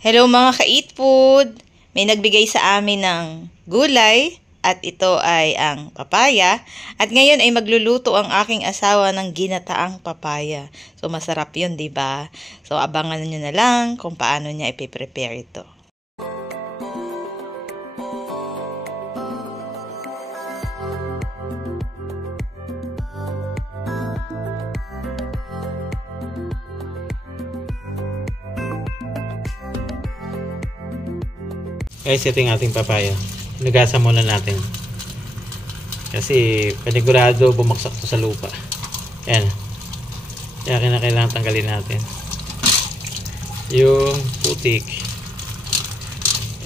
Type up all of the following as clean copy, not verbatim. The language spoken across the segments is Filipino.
Hello mga ka-eat food! May nagbigay sa amin ng gulay at ito ay ang papaya. At ngayon ay magluluto ang aking asawa ng ginataang papaya. So masarap yun, di ba? So abangan nyo na lang kung paano niya ipiprepare ito. Guys, ito yung ating papaya. Nugasan muna natin. Kasi panigurado bumagsak to sa lupa. Ayan. Kaya kailangan tanggalin natin yung putik.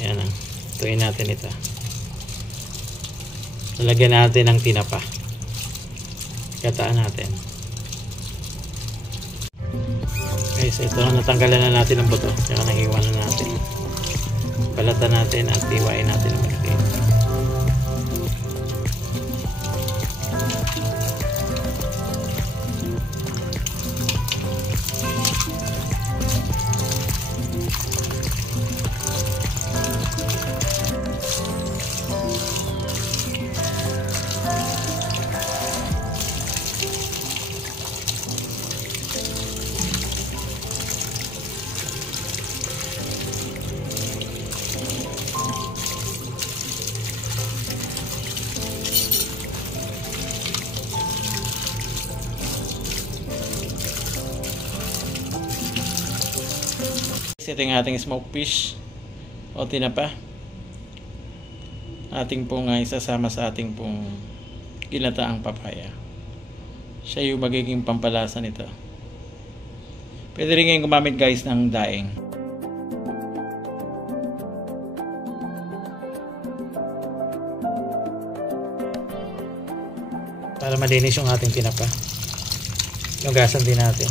Ayan. Tuin natin ito. Lalagyan natin ng tinapa. Kataan natin. Guys, ito natanggalan na natin ang buto. Kaya nahiwan na natin. Balatan natin at tiwain natin ang malaki. Ito yung ating smoked fish o tinapa. Ating pong isasama sa ating pong ginataang papaya. Siya yung magiging pampalasa nito. Pwede rin ngayon gumamit guys ng daing. Para malinis yung ating tinapa. Nugasan din natin.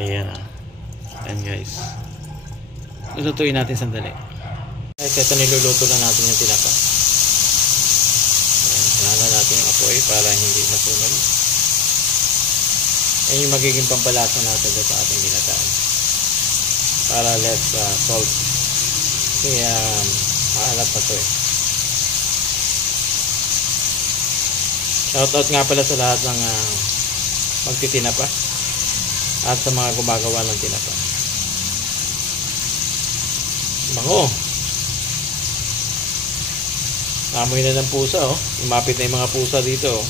Ayan. Ayan guys. Lutuin natin sandali. Guys, ito niluluto na natin yung tinapa. Ayan. Hinahan natin yung apoy para hindi masunog. Ayan yung magiging pampalasa natin sa ating ginataan. Para less salt. Kaya maalat pa ito eh. Shoutout nga pala sa lahat ng magtitinapa. At sa mga gumagawa ng tinapa. Bango. Amoy na ng pusa oh. Umapit na yung mga pusa dito oh.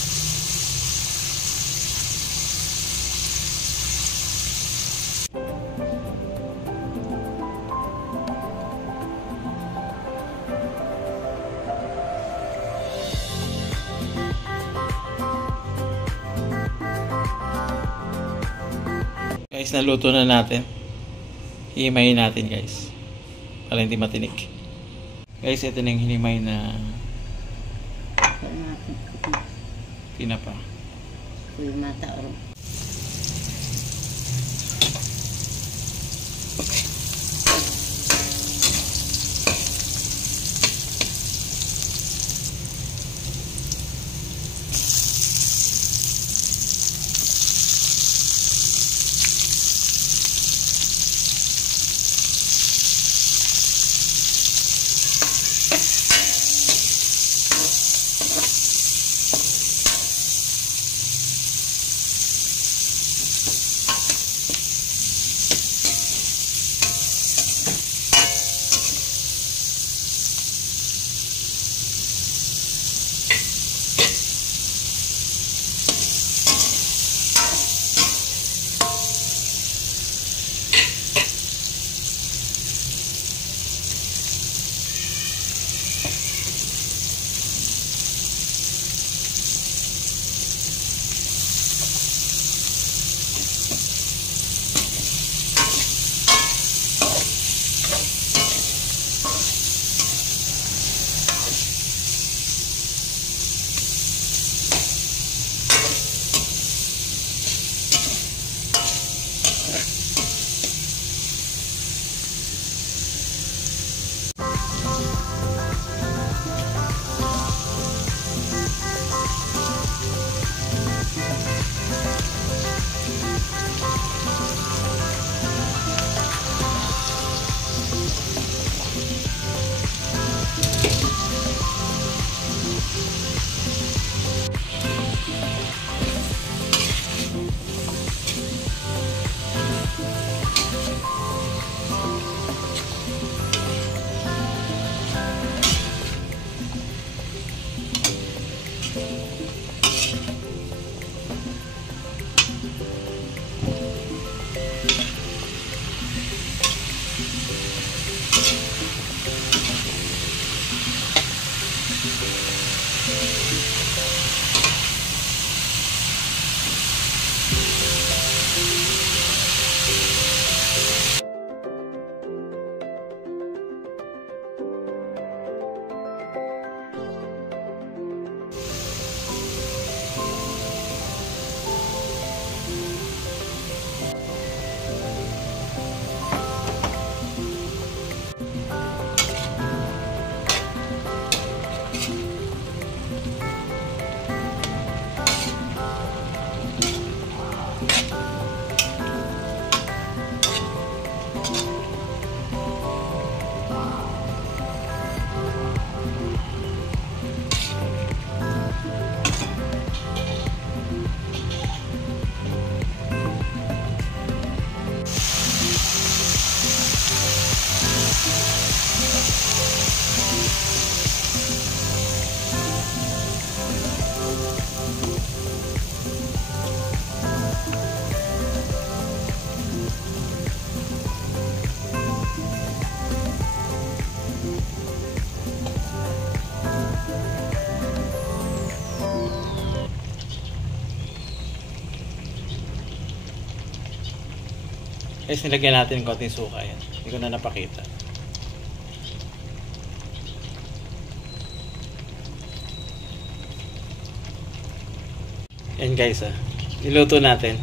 Guys, naluto na natin. Hihimayin natin guys. Para hindi matinik. Guys, ito na yung hinimay na tinapa. Guys, nilagyan natin konting suka yan. Hindi ko na napakita. Yan guys, niluto natin.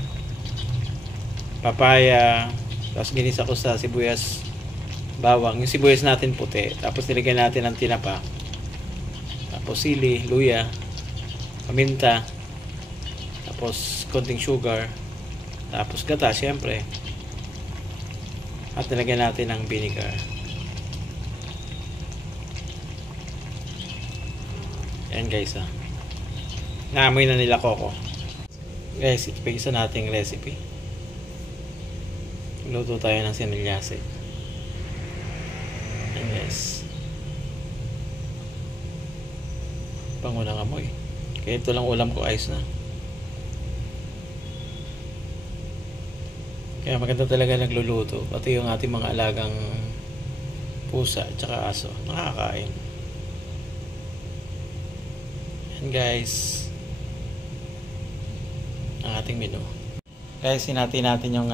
Papaya, tapos ginisa ko sa sibuyas, bawang. Yung sibuyas natin puti. Tapos nilagyan natin ng tinapa. Tapos sili, luya, paminta. Tapos konting sugar. Tapos gata, syempre. At nilagyan natin ng vinegar. Yan guys, naamoy na nila Coco. Guys, ito pa isa nating recipe. Luto tayo ng sinilyase. Yan guys. Bango ng amoy. Kaya ito lang ulam ko, ayos na. Kaya maganda talaga nagluluto. Pati yung ating mga alagang pusa at saka aso. Nakakain. Yan guys. Ang ating menu. Guys, hinati natin yung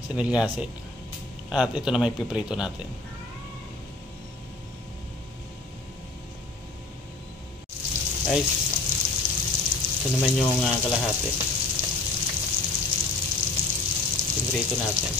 sinilyase. At ito na may piprito natin. Guys, ito naman yung kalahati. Piprito natin.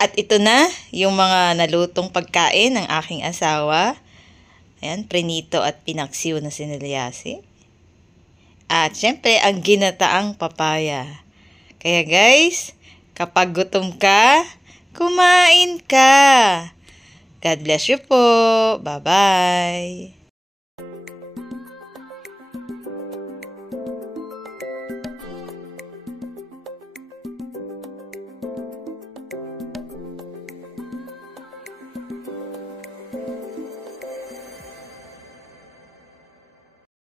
At ito na yung mga nalutong pagkain ng aking asawa. Ayan, prinito at pinaksiw na sinilyase. At syempre, ang ginataang papaya. Kaya guys, kapag gutom ka, kumain ka. God bless you po. Bye-bye.